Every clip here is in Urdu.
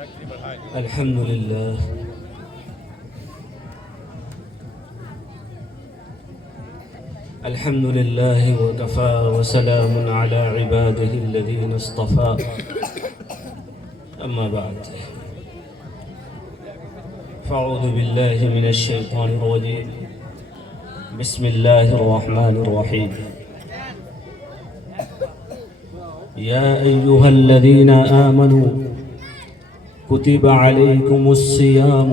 الحمد لله الحمد لله وكفى وسلام على عباده الذين اصطفى أما بعد فأعوذ بالله من الشيطان الرجيم بسم الله الرحمن الرحيم يا أيها الذين آمنوا كتب عليكم الصيام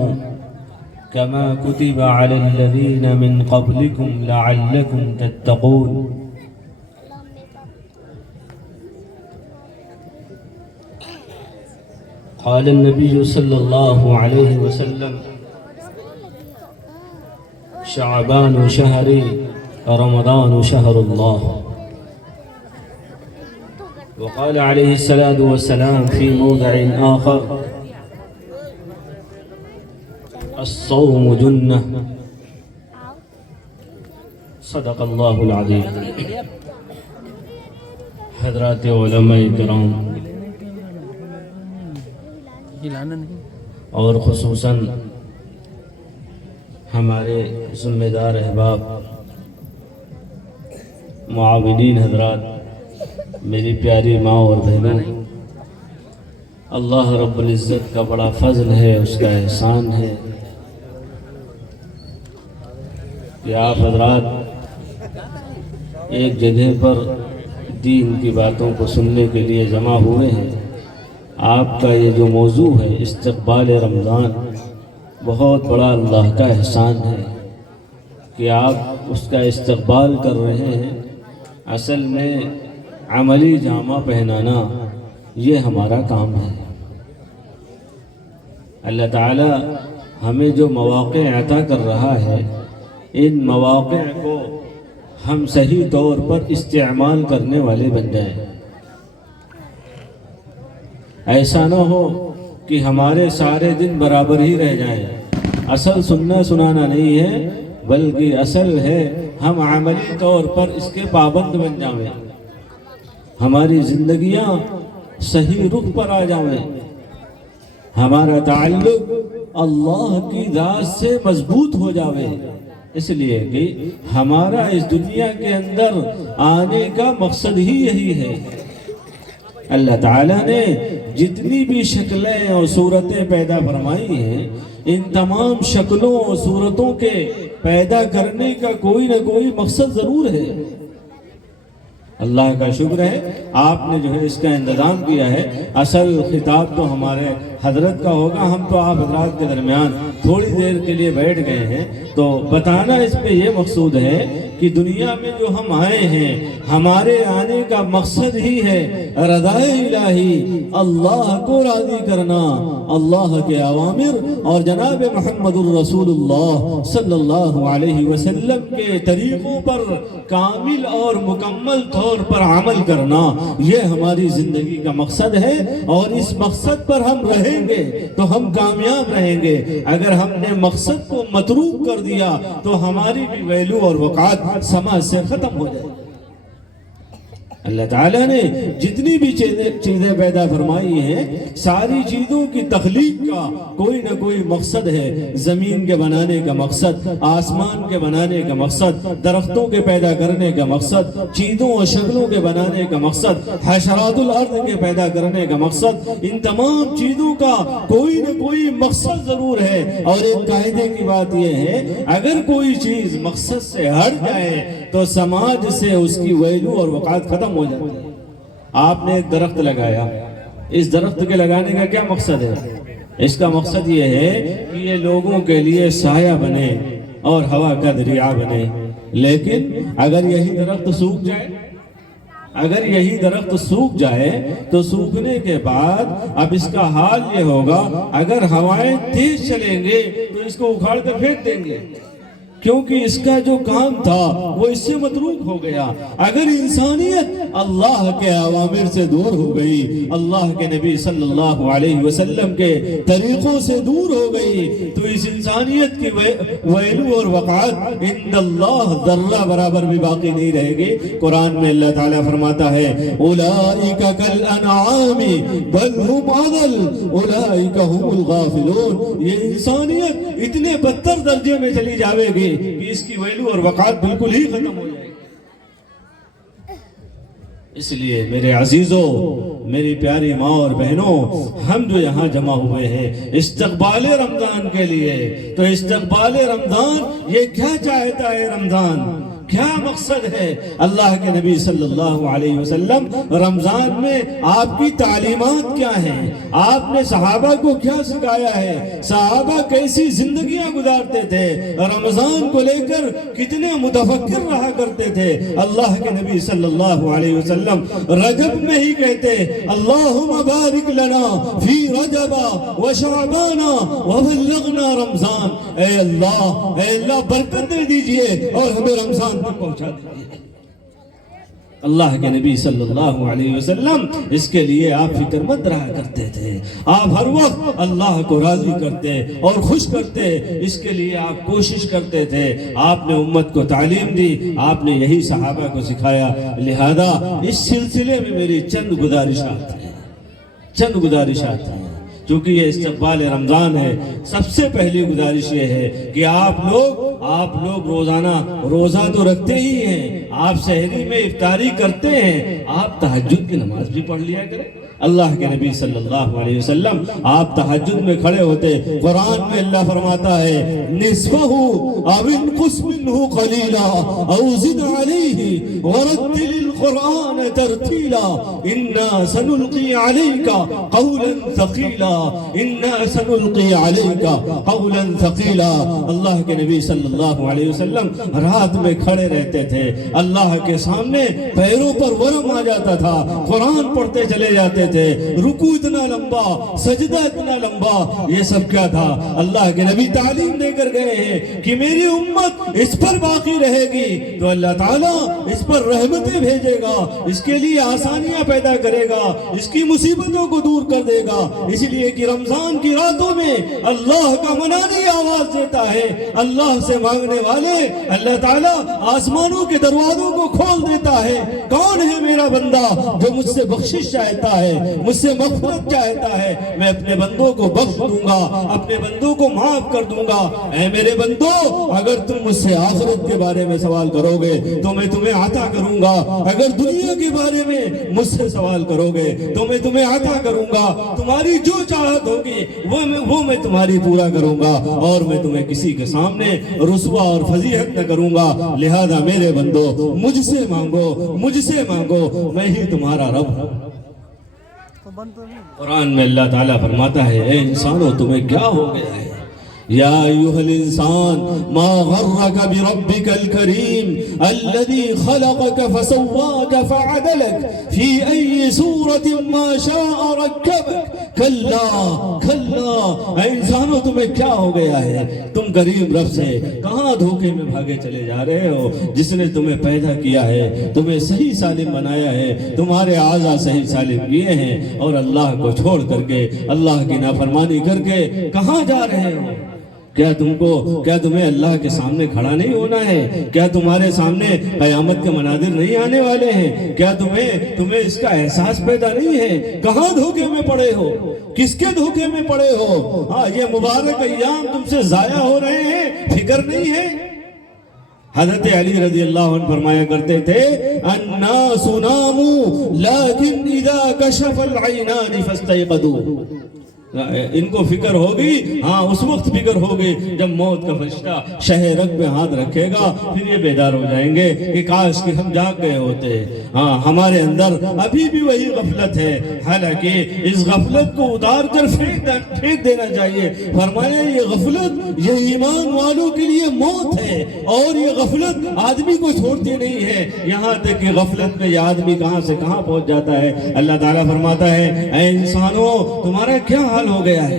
كما كتب على الذين من قبلكم لعلكم تتقون قال النبي صلى الله عليه وسلم شعبان شهري رمضان شهر الله وقال عليه الصلاة والسلام في موضع آخر الصوم جنة صدق اللہ العظیم. حضرات علماء کرام اور خصوصاً ہمارے ذمہ دار احباب معاونین حضرات، میری پیاری ماں اور بہنوں، اللہ رب العزت کا بڑا فضل ہے، اس کا احسان ہے کہ آپ حضرات ایک جگہ پر دین کی باتوں کو سننے کے لیے جمع ہوئے ہیں. آپ کا یہ جو موضوع ہے استقبال رمضان، بہت بڑا اللہ کا احسان ہے کہ آپ اس کا استقبال کر رہے ہیں. اصل میں عملی جامہ پہنانا یہ ہمارا کام ہے. اللہ تعالی ہمیں جو مواقع عطا کر رہا ہے، ان مواقع کو ہم صحیح طور پر استعمال کرنے والے بن جائیں. ایسا نہ ہو کہ ہمارے سارے دن برابر ہی رہ جائیں. اصل سننا سنانا نہیں ہے، بلکہ اصل ہے ہم عملی طور پر اس کے پابند بن جائیں، ہماری زندگیاں صحیح رخ پر آ جائیں، ہمارا تعلق اللہ کی ذات سے مضبوط ہو جاوے. اس لیے کہ ہمارا اس دنیا کے اندر آنے کا مقصد ہی یہی ہے. اللہ تعالیٰ نے جتنی بھی شکلیں اور صورتیں پیدا فرمائی ہیں، ان تمام شکلوں اور صورتوں کے پیدا کرنے کا کوئی نہ کوئی مقصد ضرور ہے. اللہ کا شکر ہے آپ نے جو ہے اس کا انتظام کیا ہے. اصل خطاب تو ہمارے حضرت کا ہوگا، ہم تو آپ حضرات کے درمیان تھوڑی دیر کے لیے بیٹھ گئے ہیں. تو بتانا اس پہ یہ مقصود ہے کہ دنیا میں جو ہم آئے ہیں، ہمارے آنے کا مقصد ہی ہے رضائے الہی، اللہ کو راضی کرنا، اللہ کے اوامر اور جناب محمد الرسول اللہ صلی اللہ علیہ وسلم کے طریقوں پر کامل اور مکمل طور پر عمل کرنا. یہ ہماری زندگی کا مقصد ہے، اور اس مقصد پر ہم رہیں گے تو ہم کامیاب رہیں گے. اگر ہم نے مقصد کو متروک کر دیا تو ہماری بھی ویلو اور وقعت سماج سے ختم ہو جائے. اللہ تعالیٰ نے جتنی بھی چیزیں پیدا فرمائی ہیں، ساری چیزوں کی تخلیق کا کوئی نہ کوئی مقصد ہے. زمین کے بنانے کا مقصد، آسمان کے بنانے کا مقصد، درختوں کے پیدا کرنے کا مقصد، چیزوں اور شکلوں کے بنانے کا مقصد، حشرات الارض کے پیدا کرنے کا مقصد. ان تمام چیزوں کا کوئی نہ کوئی مقصد ضرور ہے. اور ایک قاعدے کی بات یہ ہے، اگر کوئی چیز مقصد سے ہٹ جائے تو سماج سے اس کی ویلو اور وقعت ختم ہو جاتی ہے. آپ نے ایک درخت لگایا، اس درخت کے لگانے کا کیا مقصد ہے؟ اس کا مقصد یہ ہے کہ یہ لوگوں کے لیے سایہ بنے اور ہوا کا ذریعہ بنے. لیکن اگر یہی درخت سوکھ جائے، اگر یہی درخت سوکھ جائے تو سوکھنے کے بعد اب اس کا حال یہ ہوگا، اگر ہوائیں تیز چلیں گے تو اس کو اکھاڑ کر پھینک دیں گے. کیونکہ اس کا جو کام تھا وہ اس سے متروک ہو گیا۔ اگر انسانیت اللہ کے اوامر سے دور ہو گئی، اللہ کے نبی صلی اللہ علیہ وسلم کے طریقوں سے دور ہو گئی، تو اس انسانیت کی ویلو اور وقعت عند اللہ ذرہ برابر بھی باقی نہیں رہے گی۔ قرآن میں اللہ تعالیٰ فرماتا ہے اولئک کالانعام بل هم اضل اولئک هم الغافلون، یہ انسانیت اتنے بدتر درجے میں چلی جاوے گی کہ اس کی ویلو اور وقعت بالکل ہی ختم ہو جائے گی۔ اس لیے میرے عزیزوں، میری پیاری ماں اور بہنوں، ہم جو یہاں جمع ہوئے ہیں استقبال رمضان کے لیے، تو استقبال رمضان یہ کیا چاہتا ہے؟ رمضان کیا مقصد ہے؟ اللہ کے نبی صلی اللہ علیہ وسلم رمضان میں آپ کی تعلیمات کیا ہیں؟ آپ نے صحابہ کو کیا سکھایا ہے؟ صحابہ کیسی زندگیاں گزارتے تھے؟ رمضان کو لے کر کتنے متفکر رہا کرتے تھے؟ اللہ کے نبی صلی اللہ علیہ وسلم رجب میں ہی کہتے اللہم بارک لنا فی رجب و شعبان وبلغنا رمضان، اے اللہ برکت دے دیجئے اور ہمیں رمضان تک پہنچا دیجئے۔ اللہ کے نبی صلی اللہ علیہ وسلم اس کے لیے آپ فکر مند رہا کرتے تھے، آپ ہر وقت اللہ کو راضی کرتے اور خوش کرتے، اس کے لیے آپ کوشش کرتے تھے۔ آپ نے امت کو تعلیم دی، آپ نے یہی صحابہ کو سکھایا۔ لہذا اس سلسلے میں میری چند گزارشات ہیں، چونکہ یہ استقبال رمضان ہے۔ سب سے پہلی گزارش یہ ہے کہ آپ لوگ روزانہ روزہ تو رکھتے ہی ہیں، آپ سحری میں افطاری کرتے ہیں، آپ تہجد کی نماز بھی پڑھ لیا کریں۔ اللہ کے نبی صلی اللہ علیہ وسلم آپ تہجد میں کھڑے ہوتے، قرآن میں اللہ فرماتا ہے نصفہ او انقص منہ قلیلا او زد علیہ ورتل القرآن ترتیلا انا سنلقی علیک قولا ثقیلا انا سنلقی علیک قولا ثقیلا۔ اللہ کے نبی صلی اللہ علیہ وسلم رات میں کھڑے رہتے تھے، اللہ کے سامنے پیروں پر ورم آ جاتا تھا، قرآن پڑھتے چلے جاتے تھے، رکوع اتنا لمبا، سجدہ اتنا لمبا۔ یہ سب کیا تھا؟ اللہ کے نبی تعلیم دے کر گئے ہیں کہ میری امت اس پر باقی رہے گی تو اللہ تعالیٰ اس پر رحمتیں بھیجے گا، اس کے لیے آسانیاں پیدا کرے گا، اس کی مصیبتوں کو دور کر دے گا۔ اس لیے کہ رمضان کی راتوں میں اللہ کا منانی آواز دیتا ہے، اللہ سے مانگنے والے اللہ تعالیٰ آسمانوں کے دروازوں کو کھول دیتا ہے۔ کون ہے میرا بندہ جو مجھ سے بخشش چاہتا ہے، مجھ سے مغفرت چاہتا ہے؟ میں اپنے بندوں کو بخش دوں گا، اپنے بندوں کو معاف کر دوں گا۔ اے میرے بندو، اگر تم مجھ سے آخرت کے بارے میں سوال کرو گے تو میں تمہیں عطا کروں گا، اگر دنیا کے بارے میں مجھ سے سوال کرو گے تو میں تمہیں عطا کروں گا۔ تمہاری جو چاہت ہوگی وہ میں تمہاری پورا کروں گا، اور میں تمہیں کسی کے سامنے رسوا اور فضیحت نہ کروں گا۔ لہذا میرے بندو مجھ سے مانگو، میں ہی تمہارا رب ہوں۔ قرآن میں اللہ تعالیٰ فرماتا ہے اے انسانوں تمہیں کیا ہو گیا ہے؟ یا ایھا الانسان ما غرک بربک الکریم الذی خلقک فسواک فعدلک فی ای صورت ما شاء رکبک کلا۔ اے انسانوں تمہیں کیا ہو گیا ہے؟ تم کریم رب سے کہاں دھوکے میں بھاگے چلے جا رہے ہو؟ جس نے تمہیں پیدا کیا ہے، تمہیں صحیح سالم بنایا ہے، تمہارے اعضاء صحیح سالم کیے ہیں، اور اللہ کو چھوڑ کر کے، اللہ کی نافرمانی کر کے کہاں جا رہے ہو؟ کیا تمہیں اللہ کے سامنے کھڑا نہیں ہونا ہے؟ کیا تمہارے سامنے قیامت کے مناظر نہیں آنے والے ہیں؟ کیا تمہیں اس کا احساس پیدا نہیں ہے؟ کہاں دھوکے میں پڑے ہو؟ کس کے دھوکے میں پڑے ہو؟ یہ مبارک ایام تم سے ضائع ہو رہے ہیں، فکر نہیں ہے؟ حضرت علی رضی اللہ عنہ فرمایا کرتے تھے الناس ناموا لیکن اذا کشف العینان فاستیقظوا۔ ان کو فکر ہوگی، ہاں اس وقت فکر ہوگی جب موت کا فرشتہ شہ رگ پہ ہاتھ رکھے گا، پھر یہ بیدار ہو جائیں گے کہ کاش کہ ہم جاگ گئے ہوتے۔ ہاں ہمارے اندر ابھی بھی وہی غفلت ہے، حالانکہ اس غفلت کو اتار کر پھینک دینا چاہیے۔ فرمایا یہ غفلت یہ ایمان والوں کے لیے موت ہے، اور یہ غفلت آدمی کو چھوڑتی نہیں ہے، یہاں تک کہ غفلت میں یہ آدمی کہاں سے کہاں پہنچ جاتا ہے۔ اللہ تعالیٰ فرماتا ہے اے انسانوں تمہارا کیا حال ہو گیا ہے؟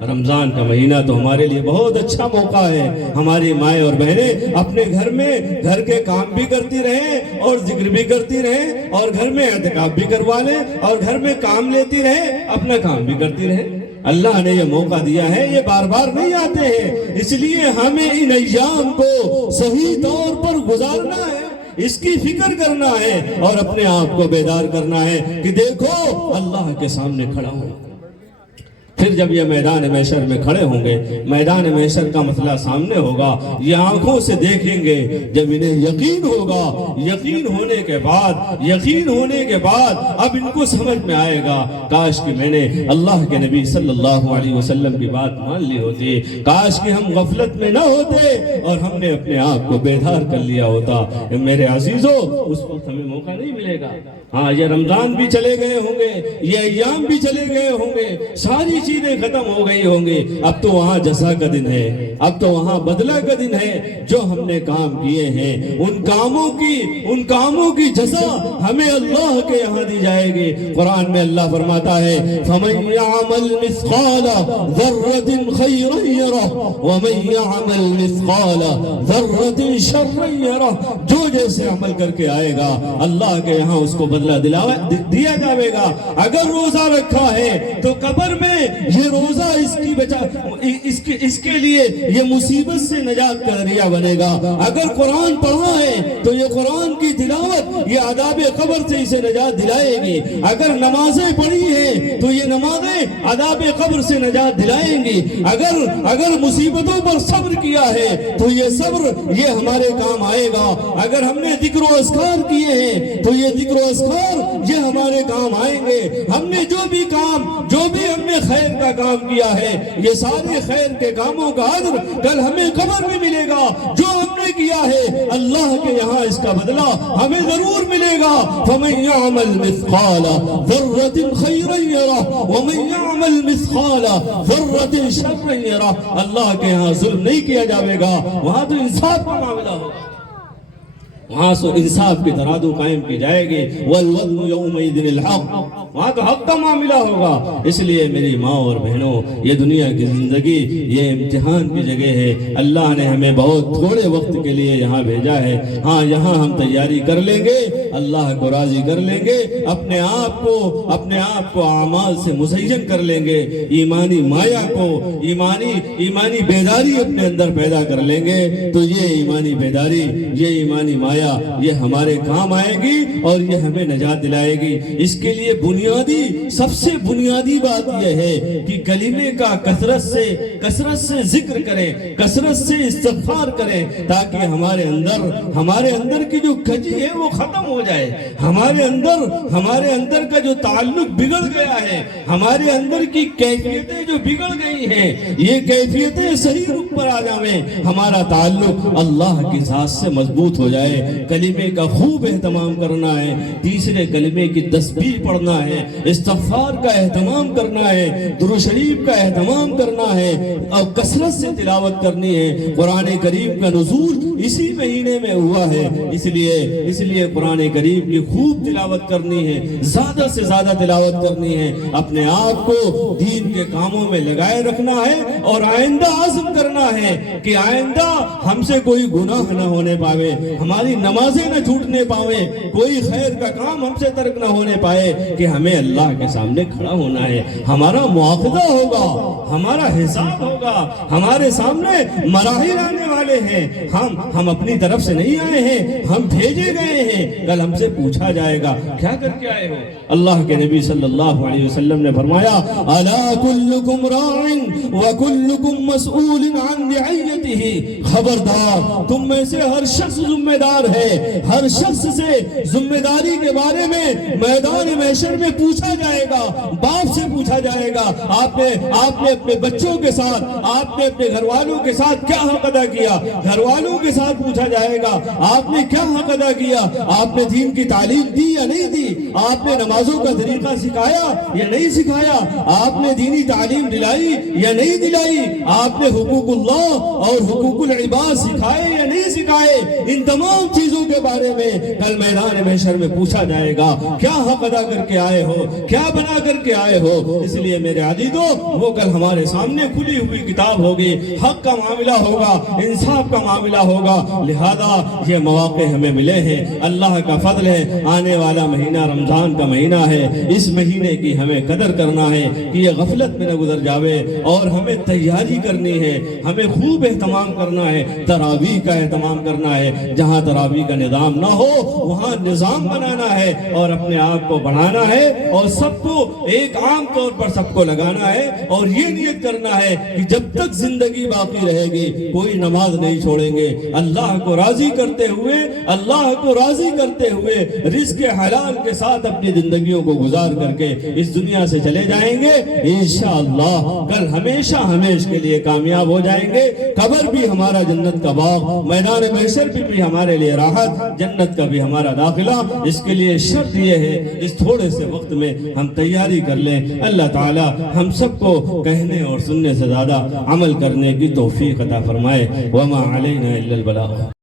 رمضان کا مہینہ تو ہمارے لیے بہت اچھا موقع ہے. ہماری مائیں اور بہنیں اپنے گھر میں گھر کے کام بھی کرتی رہیں اور ذکر بھی کرتی رہیں اور گھر میں اعتکاف بھی کروا لیں اور گھر میں کام لیتی رہیں, اپنا کام بھی کرتی رہیں. اللہ نے یہ موقع دیا ہے, یہ بار بار نہیں آتے ہیں, اس لیے ہمیں ان ایام کو صحیح طور پر گزارنا ہے, اس کی فکر کرنا ہے اور اپنے آپ کو بیدار کرنا ہے کہ دیکھو اللہ کے سامنے کھڑا ہوں. پھر جب یہ میدان محشر میں کھڑے ہوں گے, میدان محشر کا مسئلہ سامنے ہوگا, یہ آنکھوں سے دیکھیں گے. جب انہیں یقین ہوگا, یقین ہونے کے بعد اب ان کو سمجھ میں آئے گا کاش کہ میں نے اللہ کے نبی صلی اللہ علیہ وسلم کی بات مان لی ہوتی, کاش کہ ہم غفلت میں نہ ہوتے اور ہم نے اپنے آپ کو بیدار کر لیا ہوتا. میرے عزیزو, اس وقت ہمیں موقع نہیں ملے گا. ہاں, یہ رمضان بھی چلے گئے ہوں گے, یہ ایام بھی چلے گئے ہوں گے, ساری چیزیں ختم ہو گئی ہوں گی. اب تو وہاں جزا کا دن ہے, اب تو وہاں بدلہ کا دن ہے. جو ہم نے کام کیے ہیں ان کاموں کی جزا ہمیں اللہ کے یہاں دی جائے گی. قرآن میں اللہ فرماتا ہے فَمَن يَعْمَلْ مِثْقَالَ ذَرَّةٍ خَيْرًا يَرَهُ وَمَن يَعْمَلْ مِثْقَالَ ذَرَّةٍ شَرًّا يَرَهُ. جو جیسے عمل کر کے آئے گا اللہ کے یہاں اس کو بدلہ دیا جائے گا. اگر روزہ رکھا ہے تو قبر میں یہ روزہ اس کے لیے یہ مصیبت سے نجات کا ذریعہ بنے گا. اگر قرآن پڑھا ہے تو یہ قرآن کی تلاوت یہ عذاب قبر سے اسے نجات دلائے گی. اگر نمازیں پڑھی ہیں تو یہ نمازیں عذاب قبر سے نجات دلائیں گی. اگر مصیبتوں پر صبر کیا ہے تو یہ صبر یہ ہمارے کام آئے گا. اگر ہم نے ذکر و اذکار کیے ہیں تو یہ ذکر و اذکار یہ ہمارے کام آئیں گے. ہم نے جو بھی ہم نے خیر کا کام کیا ہے یہ سارے خیر کے کاموں کا اجر کل ہمیں قبر میں ملے گا. جو ہم نے کیا ہے اللہ کے یہاں اس کا بدلہ ہمیں ضرور ملے گا. فَمَن يَعْمَلْ مِثْقَالَ ذَرَّةٍ خَيْرًا يَرَهُ وَمَن يَعْمَلْ مِثْقَالَ ذَرَّةٍ شَرًّا يَرَهُ. اللہ کے یہاں ظلم نہیں کیا جائے گا, وہاں تو انصاف کا معاملہ ہوگا, وہاں سو انصاف کی ترازو قائم کی جائے گی. وَالْوَزْنُ يَوْمَئِذٍ الْحَقُّ, وہاں تو حق کا معاملہ ہوگا. اس لیے میری ماں اور بہنوں, یہ دنیا کی زندگی یہ امتحان کی جگہ ہے. اللہ نے ہمیں بہت تھوڑے وقت کے لیے یہاں بھیجا ہے. ہاں, یہاں ہم تیاری کر لیں گے, اللہ کو راضی کر لیں گے, اپنے آپ کو اعمال سے مزین کر لیں گے, ایمانی مایا کو ایمانی بیداری اپنے اندر پیدا کر لیں گے, تو یہ ایمانی بیداری یہ ایمانی مایا یہ ہمارے کام آئے گی اور یہ ہمیں نجات دلائے گی. اس کے لیے سب سے بنیادی بات یہ ہے کہ کلمے کا کثرت سے ذکر کریں, کثرت سے استغفار کریں, تاکہ ہمارے اندر کی جو کجی ہے وہ ختم ہو جائے. ہمارے اندر کا جو تعلق بگڑ گیا ہے, ہمارے اندر کی کیفیتیں جو بگڑ گئی ہیں, یہ کیفیتیں صحیح رخ پر آ جائیں, ہمارا تعلق اللہ کی ذات سے مضبوط ہو جائے. کلمے کا خوب اہتمام کرنا ہے, تیسرے کلمے کی تسبیح پڑھنا ہے, استغفار کا اہتمام کرنا ہے, درود شریف کا اہتمام کرنا ہے اور کثرت سے تلاوت کرنی ہے. قرآن کریم کا نزول اسی مہینے میں ہوا ہے, اس لیے قرآن کریم کی خوب تلاوت کرنی ہے, زیادہ سے زیادہ تلاوت کرنی ہے. اپنے آپ کو دین کے کاموں میں لگائے رکھنا ہے اور آئندہ عزم کرنا ہے کہ آئندہ ہم سے کوئی گناہ نہ ہونے پاوے, ہماری نمازیں نہ چھوٹنے پاوے, کوئی خیر کا کام ہم سے ترک نہ ہونے پائے, کہ ہمیں اللہ کے سامنے کھڑا ہونا ہے. ہمارا مواخذہ ہوگا, ہمارا حساب ہوگا, ہمارے سامنے مراحل آنے والے ہیں. ہم اپنی طرف سے نہیں آئے ہیں, ہم بھیجے گئے ہیں. کل ہم سے پوچھا جائے گا کیا کر کے آئے ہو. اللہ کے نبی صلی اللہ علیہ وسلم نے فرمایا الا کلکم راع وکلکم مسئول عن رعیتہ, خبردار تم میں سے ہر شخص ذمہ دار ہے, ہر شخص سے ذمہ داری کے بارے میں میدان محشر میں پوچھا جائے گا. باپ سے پوچھا جائے گا آپ نے اپنے بچوں کے ساتھ, آپ نے اپنے گھر والوں کے ساتھ کیا حق ادا کیا. گھر والوں کے ساتھ پوچھا جائے گا آپ نے کیا حق ادا کیا, آپ نے دین کی تعلیم دی یا نہیں دی, آپ نے نمازوں کا طریقہ سکھایا یا نہیں سکھایا, آپ نے دینی تعلیم دلائی یا نہیں دلائی, آپ نے حقوق اللہ اور حقوق العباد سکھائے یا نہیں سکھائے. ان تمام چیزوں کے بارے میں کل میدان محشر میں پوچھا جائے گا، کیا حق ادا کر کے آئے ہو، کیا بنا کر کے آئے ہو۔ اس لیے میرے عزیزو وہ کل ہمارے سامنے کھلی ہوئی کتاب ہوگی، حق کا معاملہ ہوگا، انصاف کا معاملہ ہوگا۔ لہذا یہ مواقع ہمیں ملے ہیں، اللہ کا فضل ہے۔ آنے والا مہینہ رمضان کا مہینہ ہے، اس مہینے کی ہمیں قدر کرنا ہے کہ یہ غفلت میں نہ گزر جاوے، اور ہمیں تیاری کرنی ہے، ہمیں خوب اہتمام کرنا ہے، تراویح کا اہتمام کرنا ہے۔ جہاں تراویح کا نظام نہ ہو وہاں نظام بنانا ہے اور اپنے آپ کو بڑھانا ہے، اور سب کو ایک عام طور پر سب کو لگانا ہے، اور یہ نیت کرنا ہے کہ جب تک زندگی باقی رہے گی کوئی نماز نہیں چھوڑیں گے۔ اللہ کو راضی کرتے ہوئے، اللہ کو راضی کرتے ہوئے رزق حلال کے ساتھ اپنی زندگیوں کو گزار کر کے اس دنیا سے چلے جائیں گے۔ انشاءاللہ کل ہمیشہ ہمیشہ کے لیے کامیاب ہو جائیں گے۔ قبر بھی ہمارا جنت کا باغ، میدان محشر بھی ہمارے لیے راحت، جنت کا بھی ہمارا داخلہ۔ اس کے لیے شرط یہ ہے اس تھوڑے سے وقت میں ہم تیاری کر لیں۔ اللہ تعالی ہم سب کو کہنے اور سننے سے زیادہ عمل کرنے کی توفیق عطا فرمائے۔ وما علینا الا البلاغ۔